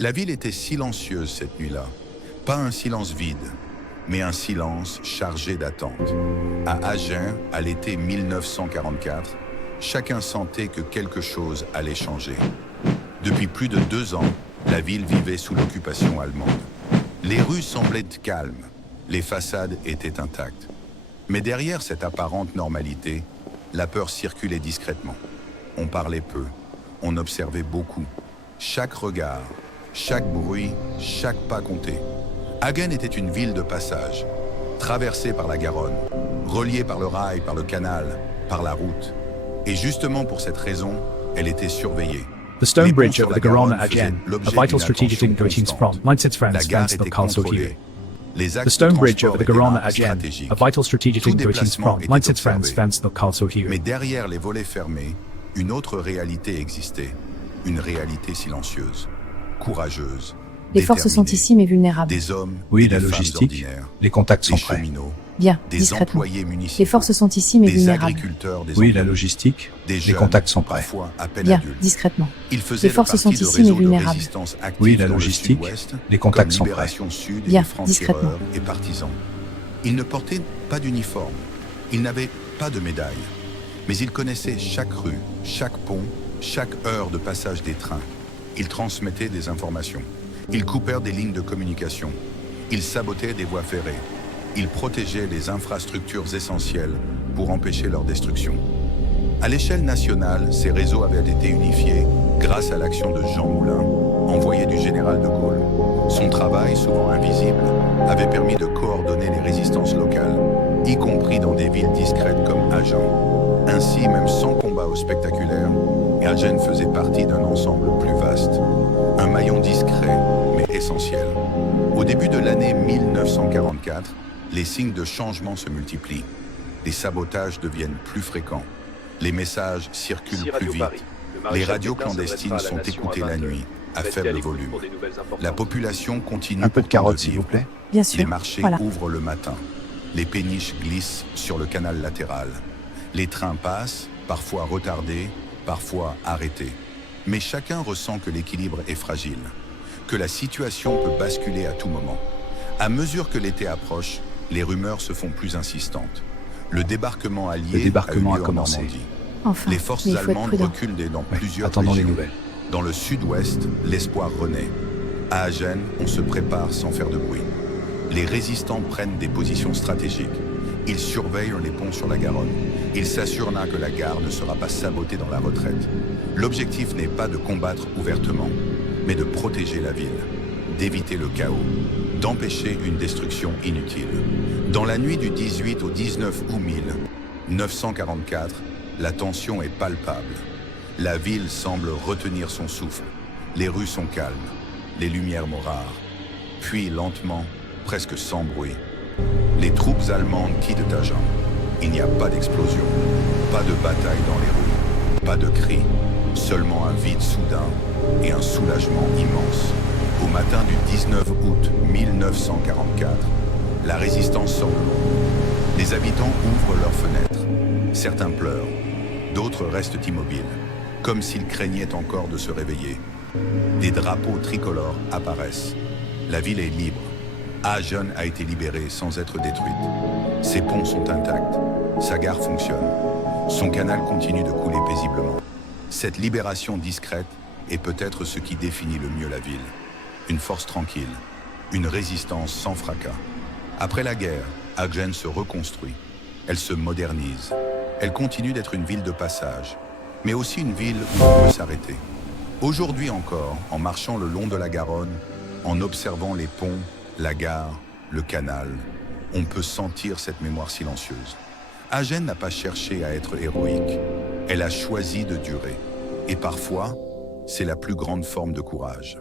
La ville était silencieuse cette nuit-là. Pas un silence vide, mais un silence chargé d'attente. À Agen, à l'été 1944, chacun sentait que quelque chose allait changer. Depuis plus de 2 ans, la ville vivait sous l'occupation allemande. Les rues semblaient calmes, les façades étaient intactes. Mais derrière cette apparente normalité, la peur circulait discrètement. On parlait peu, on observait beaucoup. Chaque regard, chaque bruit, chaque pas comptait. Agen était une ville de passage, traversée par la Garonne, reliée par le rail, par le canal, par la route. Et justement pour cette raison, elle était surveillée. The stone bridge over the Garonne at Agen, a vital strategic link between La gare était contrôlée. Les axes The stone de bridge over the transport Garonne étaient at Agen, stratégiques. a vital strategic Tout link between déplacement Spront, était Mainz-Fans, observé. Fans, Karlsruhe. Mais derrière les volets fermés, une autre réalité existait. Une réalité silencieuse, courageuse. Les forces sont déterminée. ici mais vulnérables. Des hommes Oui, et la des femmes logistique, ordinaires, les contacts sont des prêts. cheminots, Bien, des discrètement. employés municipaux, Les forces sont ici mais des vulnérables. agriculteurs, des Oui, la employés, logistique, des les jeunes, contacts sont prêts. parfois à peine Bien, adultes. discrètement. Ils faisaient Les forces partie sont de ici, mais réseaux de vulnérables. résistance actifs Oui, la dans le logistique, sud-ouest, les contacts comme sont prêts. Libération Sud et Bien, les francs-tireurs discrètement. et partisans. Ils ne portaient pas d'uniforme, ils n'avaient pas de médaille, mais ils connaissaient chaque rue, chaque pont, chaque heure de passage des trains. Ils transmettaient des informations. Ils coupèrent des lignes de communication. Ils sabotaient des voies ferrées. Ils protégeaient les infrastructures essentielles pour empêcher leur destruction. À l'échelle nationale, ces réseaux avaient été unifiés grâce à l'action de Jean Moulin, envoyé du général de Gaulle. Son travail, souvent invisible, avait permis de coordonner les résistances locales, y compris dans des villes discrètes comme Agen. Ainsi, même sans combat au spectaculaire, Agen faisait partie d'un ensemble plus vaste. Un maillon discret, mais essentiel. Au début de l'année 1944, les signes de changement se multiplient. Les sabotages deviennent plus fréquents. Les messages circulent plus vite. Les radios clandestines sont écoutées la nuit, à faible volume. La population continue Un peu de pourtant carottes, s'il vivre. vous plaît. Bien sûr. Les marchés Voilà. ouvrent le matin. Les péniches glissent sur le canal latéral. Les trains passent, parfois retardés, parfois arrêtés. Mais chacun ressent que l'équilibre est fragile, que la situation peut basculer à tout moment. À mesure que l'été approche, les rumeurs se font plus insistantes. Le débarquement allié Le débarquement a a eu lieu en commencé. Normandie. Enfin, Les forces mais il faut être allemandes prudent. reculent dans plusieurs Attendons les régions. nouvelles. Dans le sud-ouest, l'espoir renaît. À Agen, on se prépare sans faire de bruit. Les résistants prennent des positions stratégiques. Ils surveillent les ponts sur la Garonne. Ils s'assurent que la gare ne sera pas sabotée dans la retraite. L'objectif n'est pas de combattre ouvertement, mais de protéger la ville, d'éviter le chaos, d'empêcher une destruction inutile. Dans la nuit du 18 au 19 août 1944, la tension est palpable. La ville semble retenir son souffle. Les rues sont calmes, les lumières morarent. Puis lentement, presque sans bruit, les troupes allemandes quittent Agen. Il n'y a pas d'explosion, pas de bataille dans les rues, pas de cris, seulement un vide soudain et un soulagement immense. Au matin du 19 août 1944, la résistance sort de l'ombre. Les habitants ouvrent leurs fenêtres. Certains pleurent, d'autres restent immobiles, comme s'ils craignaient encore de se réveiller. Des drapeaux tricolores apparaissent. La ville est libre. Agen a été libérée sans être détruite. Ses ponts sont intacts. Sa gare fonctionne. Son canal continue de couler paisiblement. Cette libération discrète est peut-être ce qui définit le mieux la ville. Une force tranquille, une résistance sans fracas. Après la guerre, Agen se reconstruit. Elle se modernise. Elle continue d'être une ville de passage, mais aussi une ville où on peut s'arrêter. Aujourd'hui encore, en marchant le long de la Garonne, en observant les ponts, la gare, le canal, on peut sentir cette mémoire silencieuse. Agen n'a pas cherché à être héroïque. Elle a choisi de durer. Et parfois, c'est la plus grande forme de courage.